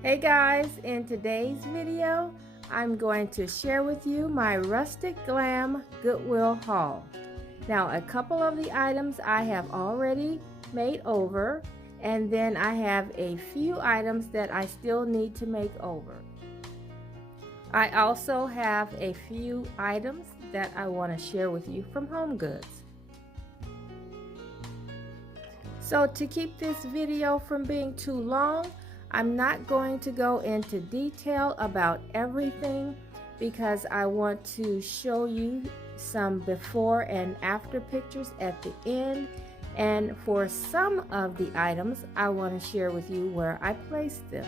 Hey guys, in today's video, I'm going to share with you my Rustic Glam Goodwill haul. Now, a couple of the items I have already made over, and then I have a few items that I still need to make over. I also have a few items that I want to share with you from Homegoods. So to keep this video from being too long, I'm not going to go into detail about everything because I want to show you some before and after pictures at the end, and for some of the items I want to share with you where I placed them.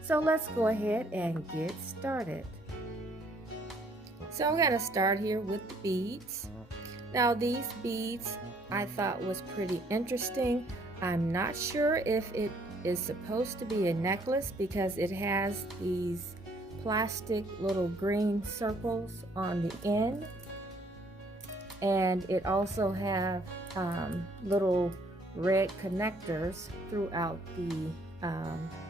So let's go ahead and get started. So I'm going to start here with the beads. Now these beads I thought was pretty interesting. I'm not sure if it is supposed to be a necklace because it has these plastic little green circles on the end, and it also have little red connectors throughout the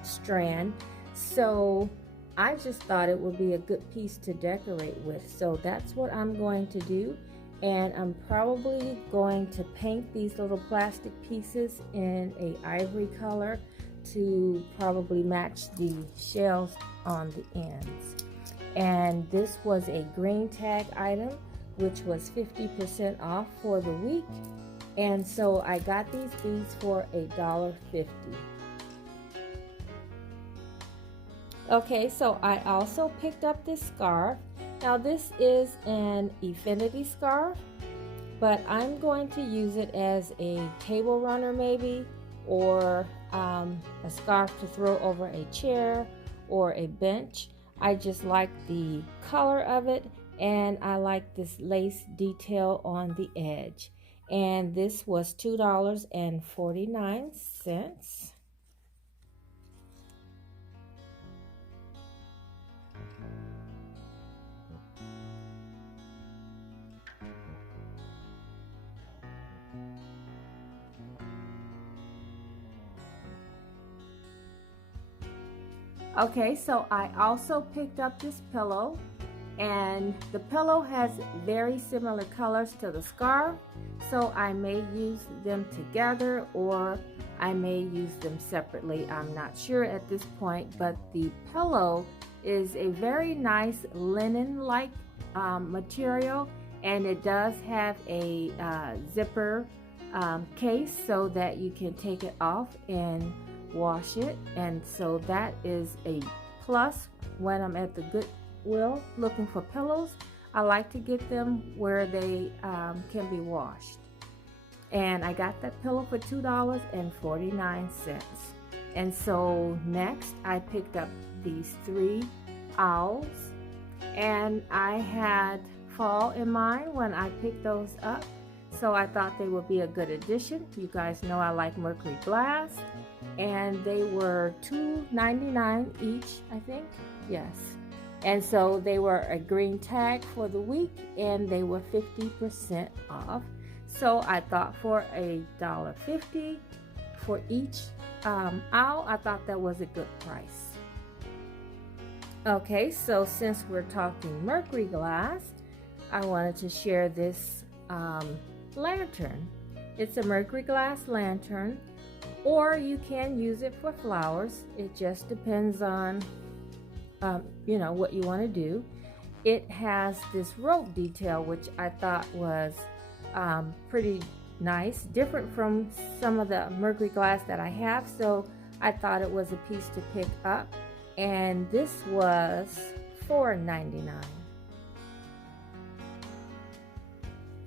strand. So I just thought it would be a good piece to decorate with, so that's what I'm going to do. And I'm probably going to paint these little plastic pieces in a ivory color to probably match the shells on the ends. And this was a green tag item, which was 50% off for the week. And so I got these beads for $1.50. Okay, so I also picked up this scarf. Now this is an infinity scarf, but I'm going to use it as a table runner maybe, or a scarf to throw over a chair or a bench. I just like the color of it, and I like this lace detail on the edge. And this was $2.49. Okay, so I also picked up this pillow, and the pillow has very similar colors to the scarf, so I may use them together or I may use them separately. I'm not sure at this point, but the pillow is a very nice linen-like material, and it does have a zipper case so that you can take it off and wash it, and so that is a plus when I'm at the Goodwill looking for pillows. I like to get them where they can be washed. And I got that pillow for $2.49. And so next I picked up these 3 owls, and I had fall in mind when I picked those up, so I thought they would be a good addition. You guys know I like mercury glass, and they were $2.99 each, I think. Yes. And so they were a green tag for the week, and they were 50% off. So I thought for $1.50 for each owl, I thought that was a good price. Okay, so since we're talking mercury glass, I wanted to share this lantern. It's a mercury glass lantern, or you can use it for flowers. It just depends on you know, what you want to do. It has this rope detail, which I thought was pretty nice, different from some of the mercury glass that I have, so I thought it was a piece to pick up, and this was $4.99.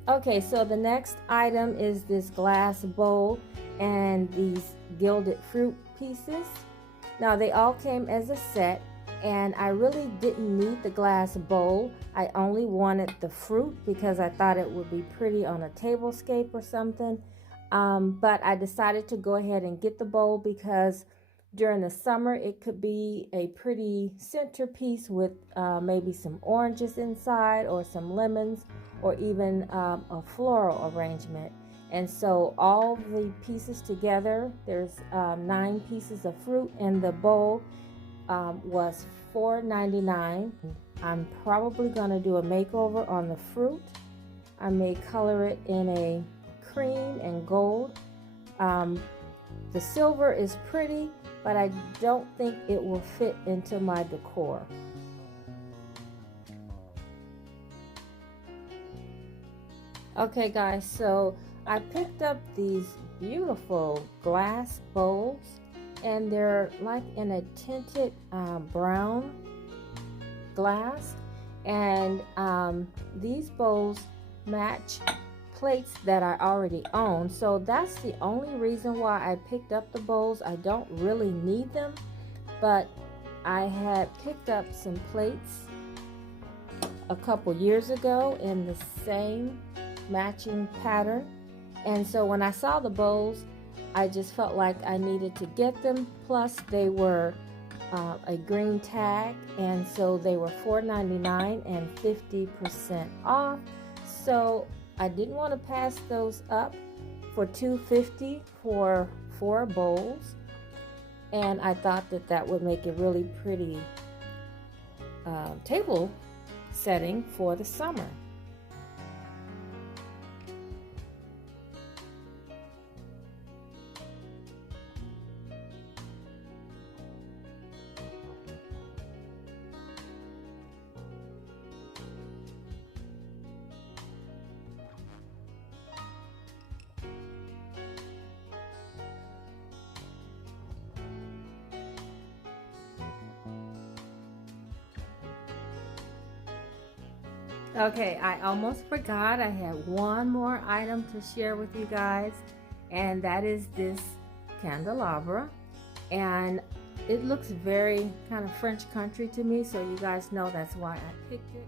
Okay, so the next item is this glass bowl and these gilded fruit pieces. Now they all came as a set, and I really didn't need the glass bowl. I only wanted the fruit because I thought it would be pretty on a tablescape or something. But I decided to go ahead and get the bowl because during the summer it could be a pretty centerpiece with maybe some oranges inside, or some lemons, or even a floral arrangement. And so all the pieces together, there's 9 pieces of fruit in the bowl, was $4.99. I'm probably going to do a makeover on the fruit. I may color it in a cream and gold. The silver is pretty, but I don't think it will fit into my decor. Okay guys, so I picked up these beautiful glass bowls, and they're like in a tinted brown glass, and these bowls match plates that I already own, so that's the only reason why I picked up the bowls. I don't really need them, but I had picked up some plates a couple years ago in the same matching pattern, and so when I saw the bowls, I just felt like I needed to get them. Plus they were a green tag, and so they were $4.99 and 50% off, so I didn't want to pass those up for $2.50 for 4 bowls, and I thought that that would make a really pretty table setting for the summer. Okay, I almost forgot. I had one more item to share with you guys, and that is this candelabra. And it looks very kind of French country to me, so you guys know that's why I picked it.